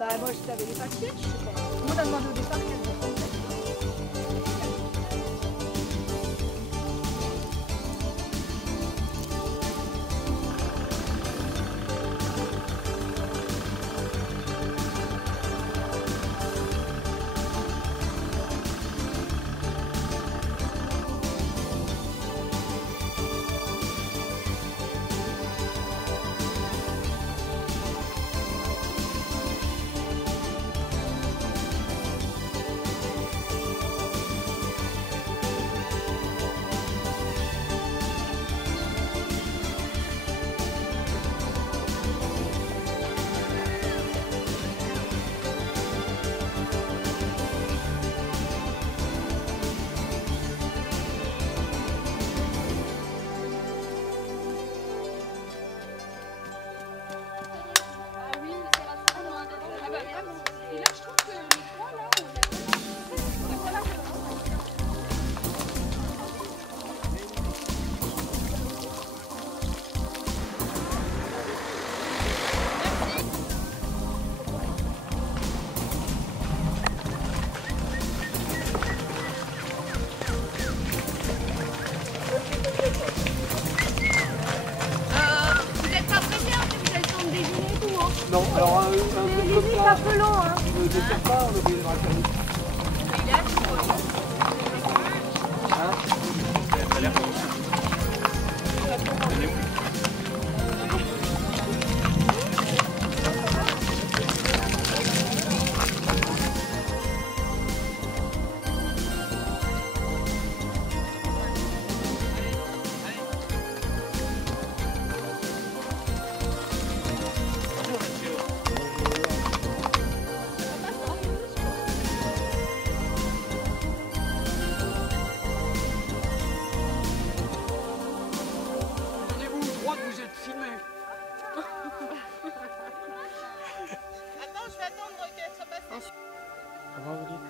Bah moi je t'avais les papiers, je sais pas. On a demandé au départ qu'elle me Non, alors un truc comme ça, un peu long, hein. Ne dessert pas, on oublie de raccourcir. Attends, je vais attendre qu'elle soit passée. Comment vous dites ?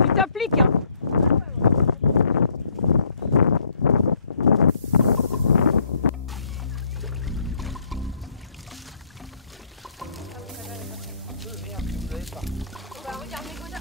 Tu t'appliques, hein. Regarde mes godasses.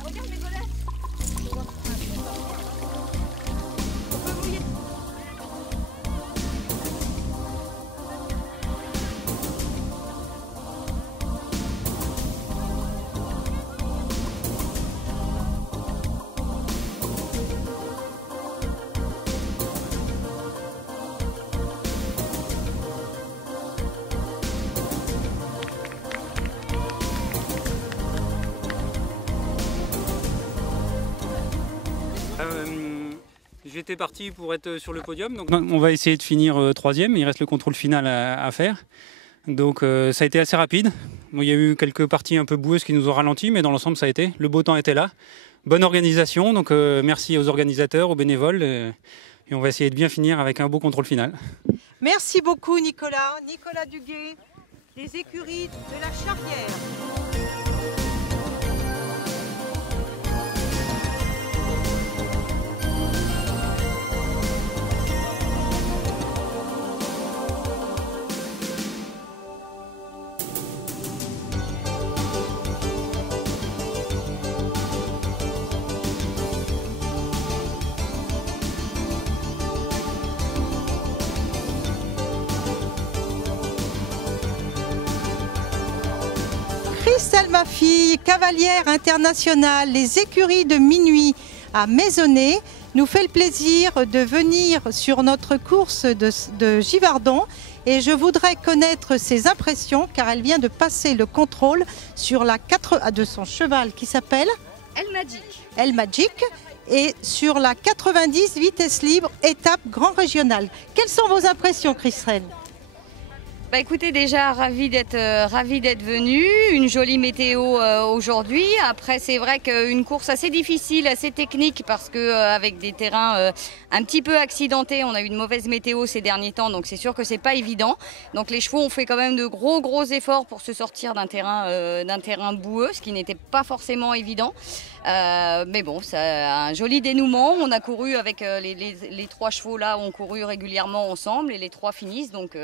J'étais parti pour être sur le podium, donc on va essayer de finir troisième, il reste le contrôle final à faire. Donc ça a été assez rapide. Bon, il y a eu quelques parties un peu boueuses qui nous ont ralenti, mais dans l'ensemble ça a été. Le beau temps était là. Bonne organisation, donc merci aux organisateurs, aux bénévoles. Et on va essayer de bien finir avec un beau contrôle final. Merci beaucoup Nicolas. Nicolas Duguay, les écuries de la Charrière. Christelle, ma fille, cavalière internationale, les écuries de minuit à Maisonnay, nous fait le plaisir de venir sur notre course de Givardon. Et je voudrais connaître ses impressions car elle vient de passer le contrôle sur la 4 de son cheval qui s'appelle El Magic. El Magic et sur la 90 vitesse libre étape grand régional. Quelles sont vos impressions, Christelle? Bah écoutez, déjà ravi d'être venu, une jolie météo aujourd'hui. Après c'est vrai qu'une course assez difficile, assez technique parce que avec des terrains un petit peu accidentés, on a eu une mauvaise météo ces derniers temps, donc c'est sûr que c'est pas évident. Donc les chevaux ont fait quand même de gros efforts pour se sortir d'un terrain boueux, ce qui n'était pas forcément évident. Mais bon, c'est un joli dénouement. On a couru avec les 3 chevaux là, ont couru régulièrement ensemble et les 3 finissent, donc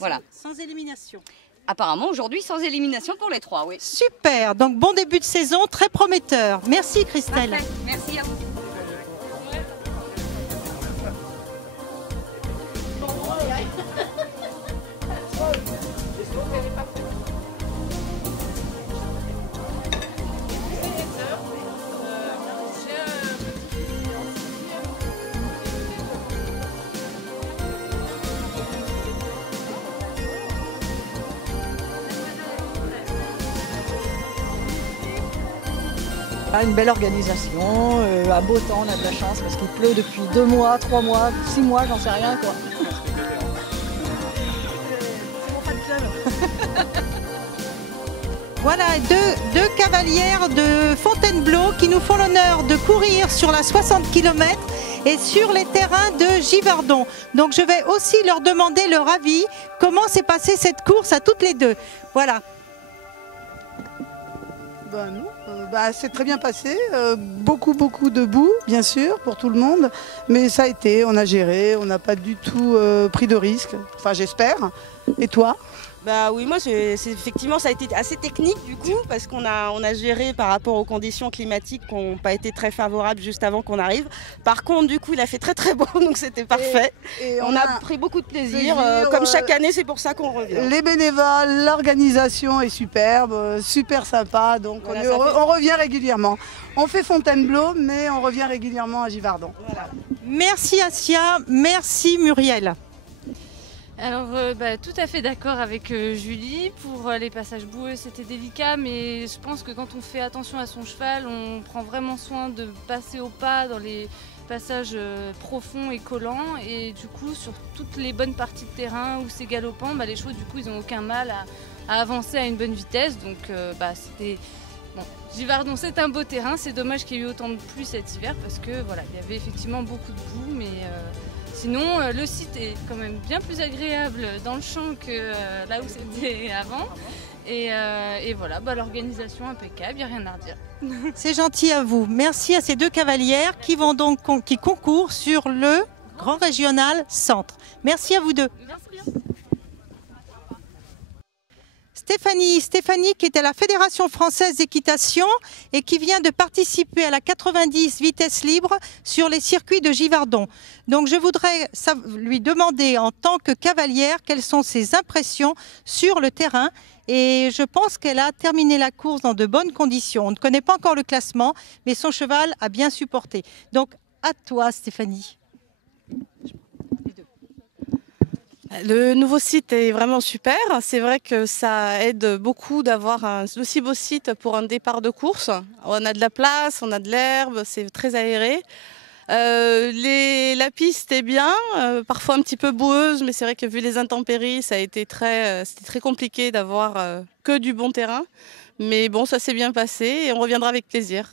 voilà. Sans élimination. Apparemment aujourd'hui sans élimination pour les 3, oui. Super, donc bon début de saison, très prometteur. Merci Christelle. Parfait. Merci à vous. Une belle organisation, à beau temps, on a de la chance parce qu'il pleut depuis 2 mois, 3 mois, 6 mois, j'en sais rien quoi. Voilà, deux cavalières de Fontainebleau qui nous font l'honneur de courir sur la 60 km et sur les terrains de Givardon. Donc je vais aussi leur demander leur avis, comment s'est passée cette course à toutes les deux. Voilà. C'est très bien passé, beaucoup de boue bien sûr pour tout le monde, mais ça a été, on a géré, on n'a pas du tout pris de risque, enfin j'espère. Et toi? Bah oui, moi effectivement ça a été assez technique du coup parce qu'on a géré par rapport aux conditions climatiques qui n'ont pas été très favorables juste avant qu'on arrive. Par contre du coup il a fait très beau donc c'était parfait. Et on a pris beaucoup de plaisir, comme chaque année, c'est pour ça qu'on revient. Les bénévoles, l'organisation est superbe, super sympa, donc voilà, on revient régulièrement. On fait Fontainebleau mais on revient régulièrement à Givardon. Voilà. Merci Assia, merci Muriel. Alors tout à fait d'accord avec Julie, pour les passages boueux c'était délicat, mais je pense que quand on fait attention à son cheval, on prend vraiment soin de passer au pas dans les passages profonds et collants, et du coup sur toutes les bonnes parties de terrain où c'est galopant, les chevaux du coup ils n'ont aucun mal à avancer à une bonne vitesse, donc c'était... Bon, Givardon c'est un beau terrain, c'est dommage qu'il y ait eu autant de pluie cet hiver parce que voilà, il y avait effectivement beaucoup de boue, mais... Sinon, le site est quand même bien plus agréable dans le champ que là où c'était avant. Et voilà, l'organisation impeccable, il n'y a rien à redire. C'est gentil à vous. Merci à ces deux cavalières qui concourent sur le Grand Régional Centre. Merci à vous deux. Merci. Stéphanie qui est à la Fédération française d'équitation et qui vient de participer à la 90 vitesse libre sur les circuits de Givardon. Donc je voudrais lui demander en tant que cavalière quelles sont ses impressions sur le terrain, et je pense qu'elle a terminé la course dans de bonnes conditions. On ne connaît pas encore le classement, mais son cheval a bien supporté. Donc à toi Stéphanie. Le nouveau site est vraiment super. C'est vrai que ça aide beaucoup d'avoir un aussi beau site pour un départ de course. On a de la place, on a de l'herbe, c'est très aéré. La piste est bien, parfois un petit peu boueuse, mais c'est vrai que vu les intempéries, c'était très compliqué d'avoir que du bon terrain. Mais bon, ça s'est bien passé et on reviendra avec plaisir.